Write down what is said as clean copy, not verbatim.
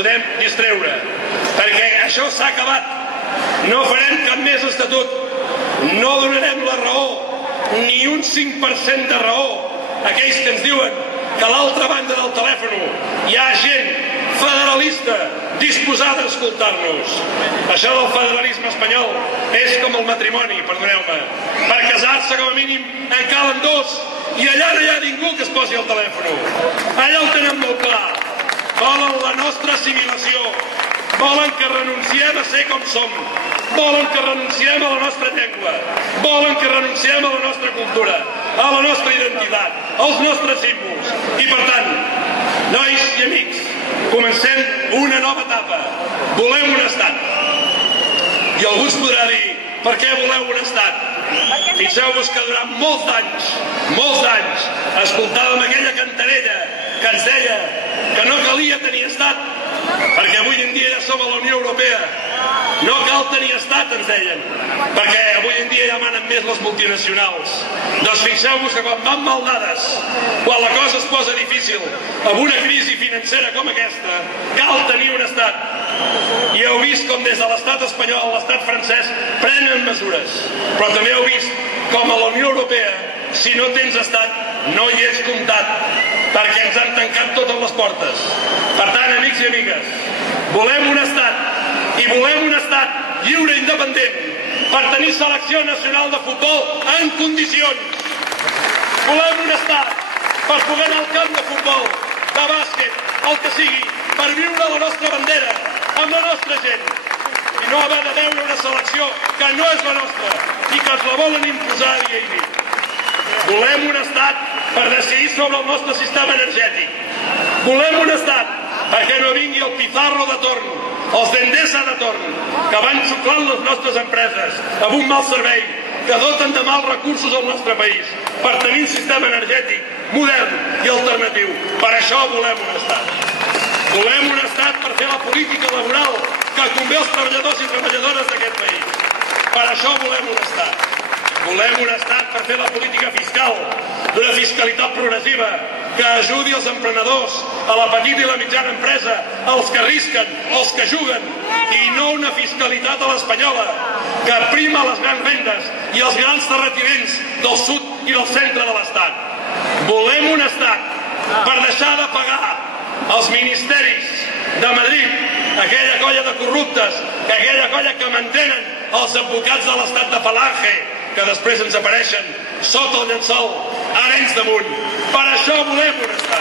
podem distreure, perquè això s'ha acabat. No farem cap més estatut, no donarem la raó, ni un 5% de raó, a aquells que ens diuen que a l'altra banda del telèfon hi ha gent federalista disposada a escoltar-nos. Això del federalisme espanyol és com el matrimoni, perdoneu-me. Per casar-se, com a mínim, en calen dos, i allà no hi ha ningú que es posi al telèfon. Allà ho tenen molt clar. Volen la nostra assimilació, volen que renunciem a ser com som, volen que renunciem a la nostra llengua, volen que renunciem a la nostra cultura, a la nostra identitat, als nostres símbols. I per tant, nois i amics, comencem una nova etapa. Volem un estat. I algú ens podrà dir, per què voleu un estat? Fixeu-vos que durant molts anys, escoltàvem aquella cantarella que ens deia que no calia tenir estat, perquè avui en dia ja som a la Unió Europea. No cal tenir estat, ens deien, perquè avui en dia ja manen més les multinacionals. Doncs fixeu-vos que quan van mal dades, quan la cosa es posa difícil, amb una crisi financera com aquesta, cal tenir un estat. I heu vist com des de l'estat espanyol, l'estat francès, prenen mesures. Però també heu vist com a la Unió Europea, si no tens estat, no hi ets comptat, perquè ens han tancat totes les portes. Per tant, amics i amigues, volem un estat, i volem un estat lliure i independent per tenir selecció nacional de futbol en condicions. Volem un estat per poder anar al camp de futbol, de bàsquet, el que sigui, per viure la nostra bandera, amb la nostra gent, i no haver de veure una selecció que no és la nostra i que ens la volen imposar dia i nit. Volem un estat per decidir sobre el nostre sistema energètic. Volem un estat perquè no vingui el Pizarro de torn, els d'Endesa de torn, que van xuclant les nostres empreses amb un mal servei, que doten de mals recursos al nostre país per tenir un sistema energètic modern i alternatiu. Per això volem un estat. Volem un estat per fer la política laboral que convé als treballadors i treballadores d'aquest país. Per això volem un estat. Volem un estat per fer la política fiscal, d'una fiscalitat progressiva que ajudi els emprenedors, a la petita i la mitjana empresa, als que arrisquen, als que juguen, i no una fiscalitat a l'espanyola que prima les grans rendes i els grans terratinents del sud i del centre de l'estat. Volem un estat per deixar de pagar els ministeris de Madrid, aquella colla de corruptes, aquella colla que mantenen els advocats de l'estat de Falange, que després ens apareixen sota el llençol, Arenys de Munt. Per això volem un estat.